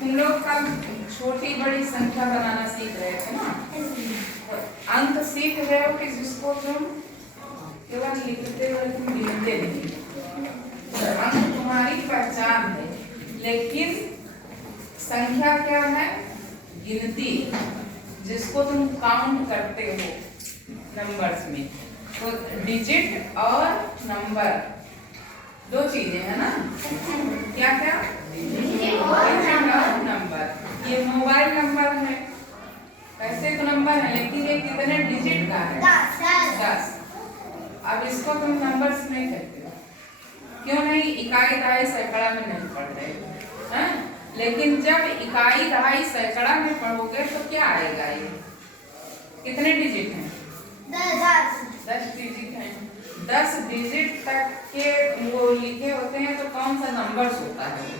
तुम लोग कल छोटी बड़ी संख्या बनाना सीख रहे थे ना। अंक सीख रहे हो कि जिसको तुम केवल लिखते हुए तुम गिनते नहीं। अंक तुम्हारी पहचान है, लेकिन संख्या क्या है? गिनती, जिसको तुम काउंट करते हो नंबर्स में। तो डिजिट और नंबर दो चीजें है ना। क्या क्या? डिजिट और नंबर। ये मोबाइल नंबर है, वैसे तो नंबर है लेकिन ये कितने डिजिट का है? 10। अब इसको तुम नंबर्स नहीं कहते हो, क्यों नहीं? इकाई दहाई सैकड़ा में नहीं पढ़ रहे हैं। लेकिन जब इकाई दहाई सैकड़ा में पढ़ोगे तो क्या आएगा? ये कितने डिजिट हैं? 10 डिजिट हैं। 10 डिजिट तक के वो लिखे होते हैं तो कौन सा नंबर्स होता है?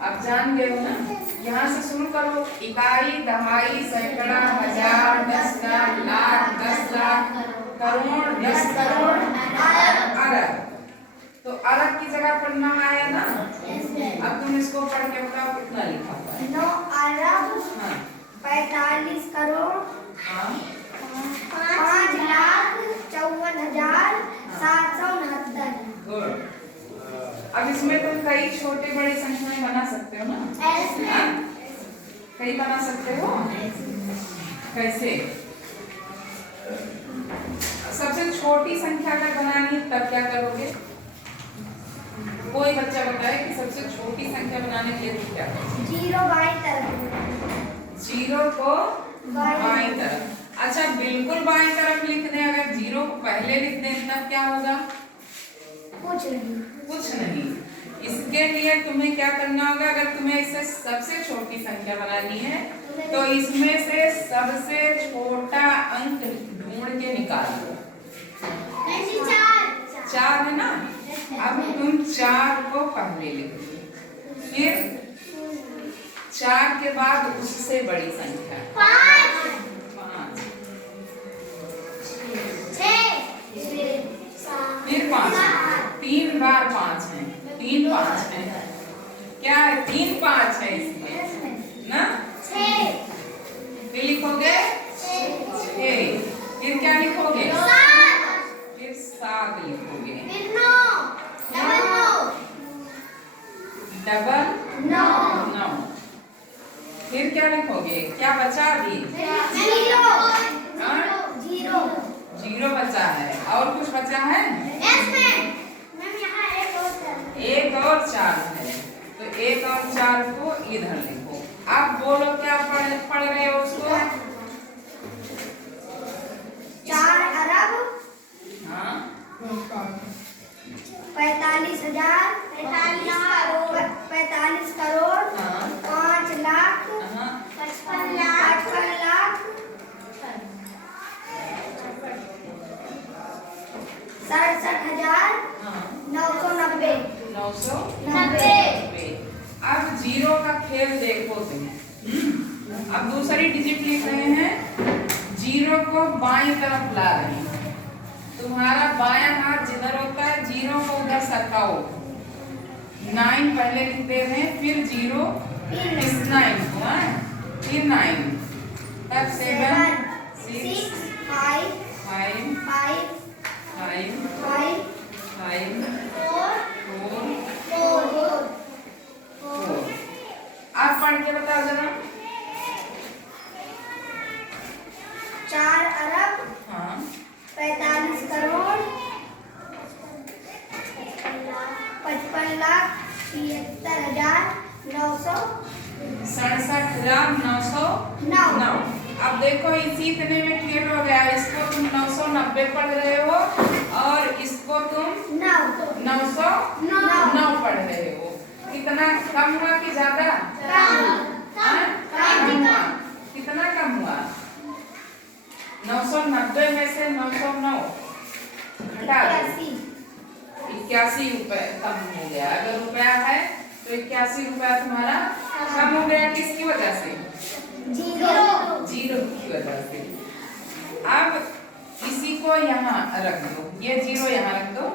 आप जान गए हो ना। यहाँ से शुरू करो। इकाई दहाई सैकड़ा हजार 10 लाख 10 लाख करोड़ 10 करोड़ अरब। तो अरब की जगह पढ़ना आया ना। अब तुम इसको पढ़ के बताओ कितना लिखा हुआ है? 9 अरब 45 करोड़ 5,54,769। गुड। अब इसमें तुम कई छोटे बड़े संख्याएं बना सकते हो ना। कई बना सकते हो। कैसे? सबसे छोटी संख्या अगर बनानी है तब क्या करोगे? कोई बच्चा बताए कि सबसे छोटी संख्या बनाने के लिए तुम क्या करोगे? 0 बाईं तरफ। 0 को बाईं तरफ। अच्छा, बिल्कुल बाईं तरफ लिख दें। अगर 0 को पहले लिख दें तब क्या होगा? कुछ नहीं। इसके लिए तुम्हें क्या करना होगा? अगर तुम्हें इससे सबसे छोटी संख्या बनानी है तो इसमें से सबसे छोटा अंक ढूंढ के निकाल दो। 4 है ना। अब तुम 4 को पहले लिख दो, फिर 4 के बाद उससे बड़ी संख्या 5। फिर 5। 3 बार 5 है। 3 5 है। क्या है? 3 5 है इसमें ना। 6 फिर लिखोगे 6। फिर क्या लिखोगे? 7। फिर 7 लिखोगे। फिर 9 डबल 9। फिर क्या लिखोगे? क्या बचा अभी? 0 बचा है। और कुछ बचा है? एक और 4 है। तो 1 और 4 को इधर लिखो। अब बोलो क्या पढ़ रहे हो उसको? 4 अरब 45 करोड़ 5 लाख 55 लाख 67,990। अब 0 का खेल देखो तुम। अब दूसरी डिजिट लिख रहे हैं। 0 को बाईं तरफ ला रहे हैं। तुम्हारा बायां हाथ जिधर होता है 0 को उधर सरकाओ। 9 पहले लिख दे रहे हैं, फिर 0 इस 9 को, फिर 9 तब 7 6 5 5 5 4 आप पढ़ के बताओ जरा। 4 अरब 45 करोड़ 55 लाख 67,909। अब देखो इसी इतने में खेल हो गया। इसको तुम 990 पढ़ रहे हो और इसको तुम 909 पढ़ रहे हो। कितना कम हुआ कि ज्यादा? कम हुआ। कितना कम हुआ? 990 में से 909 घटा 81 रुपए कम हो गया। अगर रुपया है तो 81 रुपया तुम्हारा कम हो गया। किसकी वजह से? 0 की वजह से। अब इसी को यहाँ रख दो। ये 0 यहाँ रख दो,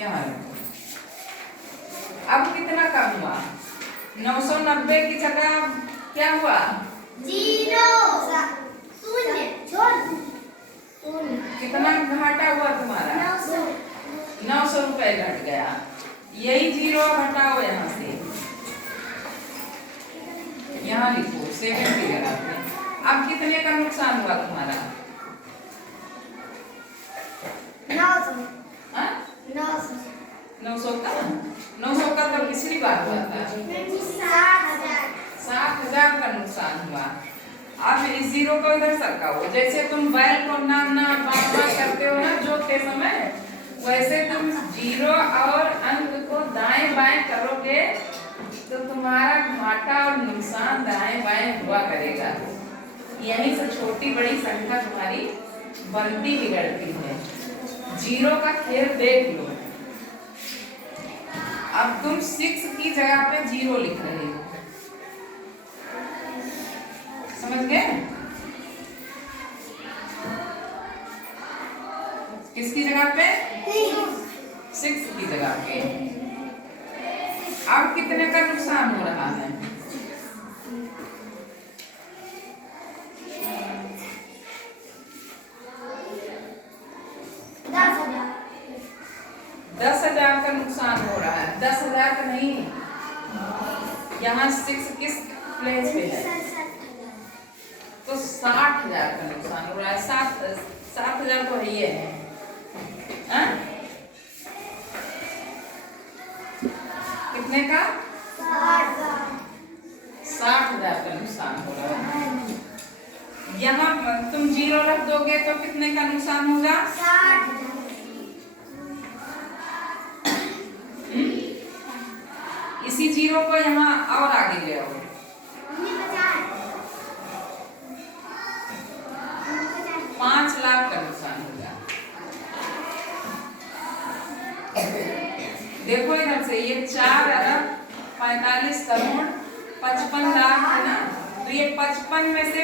यहाँ रख दो। अब हुआ। 990 की जगह क्या हुआ? 0 शून्य कितना घाटा हुआ तुम्हारा? 900 रुपए घट गया। यही 0 घटाओ यहाँ से, यहाँ लिखो सेकंड की जगह पे। अब कितने का नुकसान हुआ तुम्हारा? 900 का तो पिछली बार हुआ था। 7,000 का नुकसान हुआ। अब इस 0 को इधर सरकाओ। जैसे तुम बैल को ना बार करते हो ना जोतते समय, वैसे तुम 0 और अंक को दाएं बाएं करोगे तो तुम्हारा घाटा और नुकसान दाएं बाएं हुआ करेगा। यहीं से छोटी बड़ी संख्या तुम्हारी बनती बिगड़ती है। 0 का खेल देख लो। अब तुम 6 की जगह पे 0 लिख रहे हो, समझ गए? किसकी जगह पे? 6 की जगह पे। अब कितने का नुकसान हो रहा है? 10,000 का नुकसान हो रहा है। 10,000 का नहीं, यहाँ 6 किस प्लेस पे है? तो 60,000 का नुकसान हो रहा है। 7,000 तो है, ये है। कितने का? 60,000 का नुकसान हो रहा है। यहाँ तुम 0 रख दोगे तो कितने का नुकसान होगा? 60। इसी 0 को यहाँ और आगे ले आओ। 5 लाख का नुकसान होगा। देखो इधर से, ये 4 अरब 45 करोड़ 55 लाख है ना, तो ये 55 में से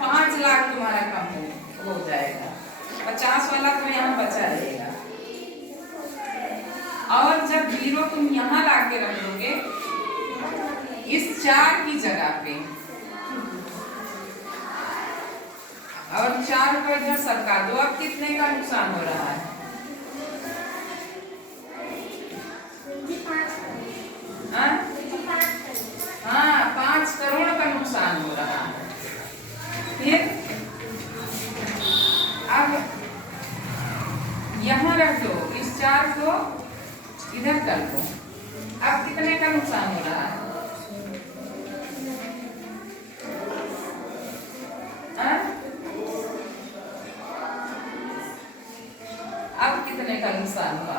5 लाख तुम्हारा कम हो जाएगा। 50 वाला तो यहाँ बचा रहेगा। और जब 0 तुम यहाँ ला के रख दोगे इस 4 की जगह पे, और 4 को इधर सरका दो। अब कितने का नुकसान हो रहा है? हाँ, 5 करोड़ का नुकसान हो रहा है। फिर अब यहाँ रख दो, इस 4 को इधर कर दो। अब कितने का नुकसान हो रहा है? अब कितने का नुकसान हुआ?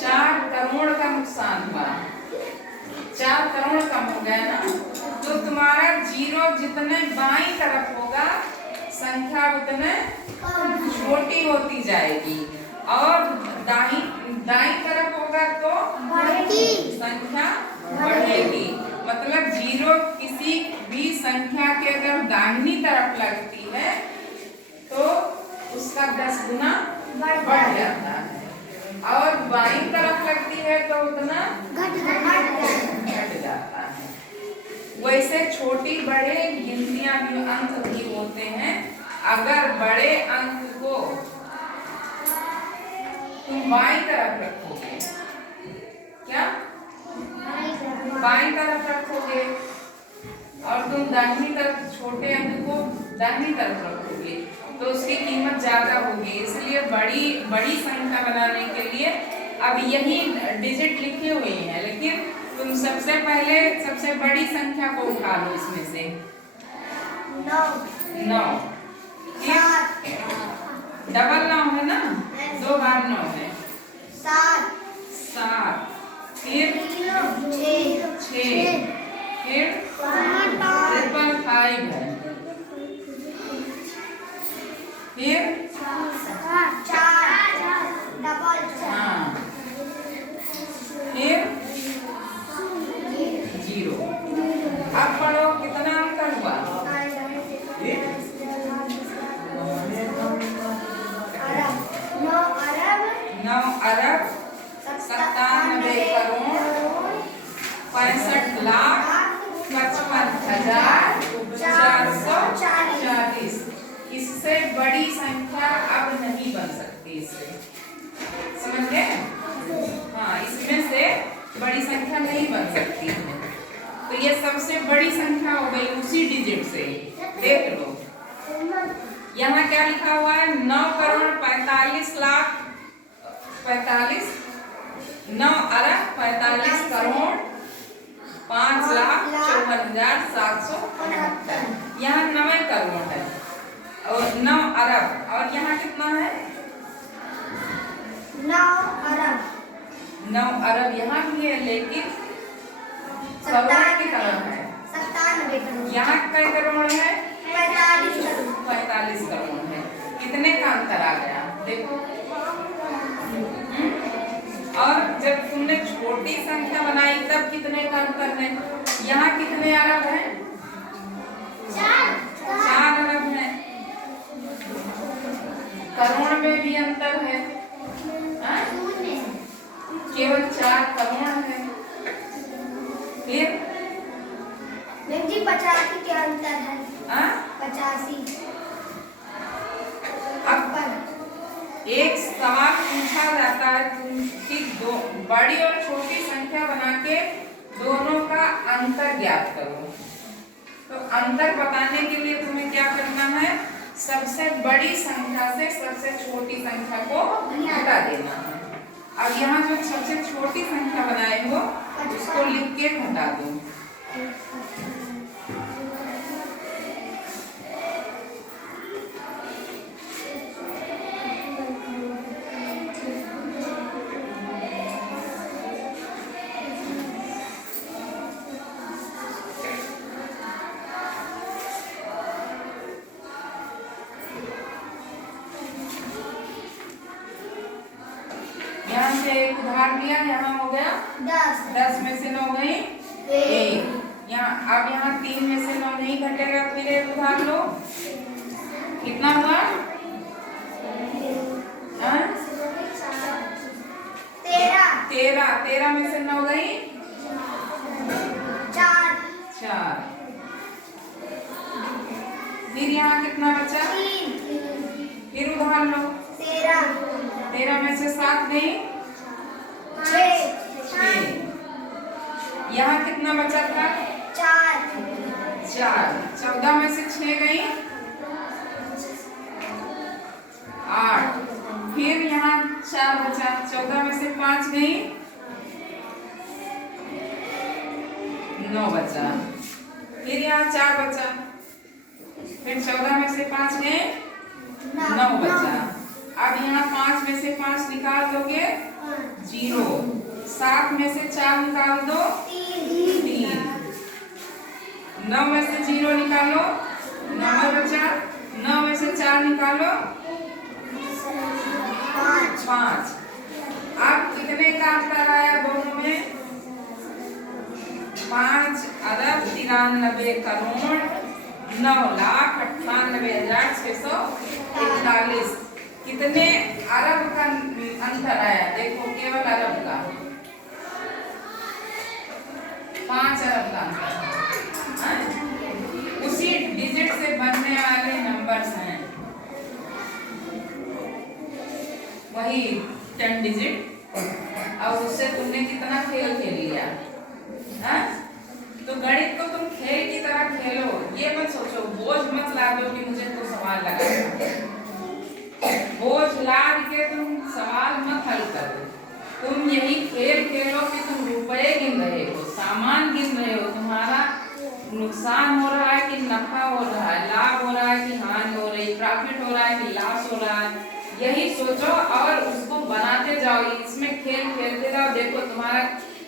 4 करोड़ का नुकसान हुआ। 4 करोड़ कम हो गया ना, तो तुम्हारा 0 जितने बाईं तरफ होगा संख्या उतने छोटी होती जाएगी, और दाईं तरफ होगा तो संख्या बढ़ेगी। मतलब 0 किसी भी संख्या के अगर दाहिनी तरफ लगती है तो उसका 10 गुना बढ़ जाता है, और बाईं तरफ लगती है तो उतना घट जाता है। वैसे छोटी बड़े गिनतियां भी, अंक भी होते हैं। अगर बड़े अंक को तुम बाईं तरफ रखोगे, क्या बाईं तरफ रखोगे, और तुम दाहिनी तरफ छोटे अंक को दाहिनी तरफ रखोगे तो उसकी कीमत ज्यादा होगी। इसलिए बड़ी संख्या बनाने के लिए अब यही डिजिट लिखे हुए हैं, लेकिन तुम सबसे पहले सबसे बड़ी संख्या को उठा लो इसमें से। 9 डबल 9 है ना, 2 बार 9 है। 7 फिर 6 फिर 5 है, फिर 4 हाँ, फिर 0। अब पढ़ो कितना अंतर हुआ? 9 अरब 97 65,55,440। इससे बड़ी संख्या अब नहीं बन सकती इससे, समझ गए? हाँ, इसमें से बड़ी संख्या नहीं बन सकती है। तो ये सबसे बड़ी संख्या हो गई उसी डिजिट से। देख लो यहाँ क्या लिखा हुआ है, 9,45,05,54,769। यहाँ 9 करोड़ है और 9 अरब, और यहाँ कितना है 9 अरब। 9 अरब यहाँ भी है, लेकिन करोड़ की तरफ है। 97 करोड़। यहाँ कई करोड़ है, 45 करोड़। 45 करोड़ है। कितने का अंतर आ गया देखो। और जब तुमने छोटी संख्या बनाई तब कितने का अंतर है, यहाँ कितने अरब है, 4 अरब है। करोड़ में भी अंतर है, केवल 4 करोड़ है। फिर 85 के अंतर है। 85। अब एक सवाल पूछा जाता है कि दो बड़ी और छोटी संख्या बना के दोनों का अंतर ज्ञात करो। तो अंतर बताने के लिए तुम्हें क्या करना है, सबसे बड़ी संख्या से सबसे छोटी संख्या को हटा देना है। अब यहाँ जो सबसे छोटी संख्या बनाए हो उसको लिख के हटा दो। यहाँ से एक उधार लिया, यहाँ हो गया 10 में से 9 गई 1। यहाँ अब यहाँ 3 में से 9 नहीं घटेगा, फिर एक उधार लो, कितना हुआ 13 में से 9 गई 4। फिर यहाँ कितना बचा 3, फिर उधार लो 13 में से 7 गई 6। यहाँ कितना बचा था 4। 14 में से 6 गई 8। फिर यहाँ 4 बचा, 14 में से 5 गई 9 बचा। फिर यहाँ 4 बचा, फिर 14 में से 5 गए 9 बचा। अब यहाँ 5 में से 5 निकाल दोगे 0, 7 में से 4 निकाल दो 3, 9 में से 0 निकालो 9 बचा, 9 में से 4 निकालो 5। अब कितने का अंतर आया दोनों में, 5,98,98,641। कितने अरब का अंतर आया देखो, केवल अरब का 5 अरब का अंतर। उसी डिजिट से बनने वाले नंबर्स हैं, वही 10 डिजिट। और उससे तुमने कितना खेल खेल लिया। तो गणित को तुम खेल की तरह खेलो, ये मत सोचो, बोझ मत ला दो कि मुझे तो सवाल लगाना। बोझ लाद के तुम सवाल मत हल करो, तुम यही खेल खेलो कि तुम रुपए गिन रहे हो, सामान गिन रहे हो, तुम्हारा नुकसान हो रहा है कि नफा हो रहा है, लाभ हो रहा है कि हानि हो रही, प्रॉफिट हो रहा है कि लॉस हो रहा है, यही सोचो और उसको बनाते जाओ। इसमें खेल खेलते जाओ, देखो तुम्हारा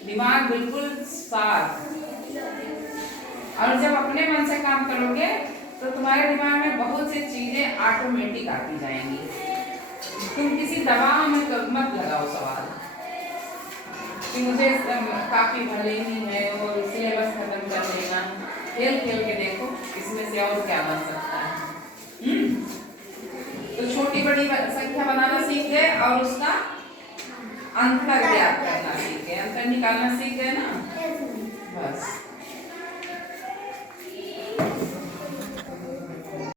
दिमाग बिल्कुल साफ। और जब अपने मन से काम करोगे तो तुम्हारे दिमाग में बहुत सी चीजें ऑटोमेटिक आती जाएंगी। तुम किसी दबाव में मत लगाओ सवाल कि मुझे काफी भले ही है और सिलेबस खत्म कर लेना। खेल खेल के देखो इसमें से और क्या बन सकता है। तो छोटी बड़ी संख्या बनाना सीख गए और उसका अंतर ज्ञात करना सीख गए। निकालना सीख गए ना।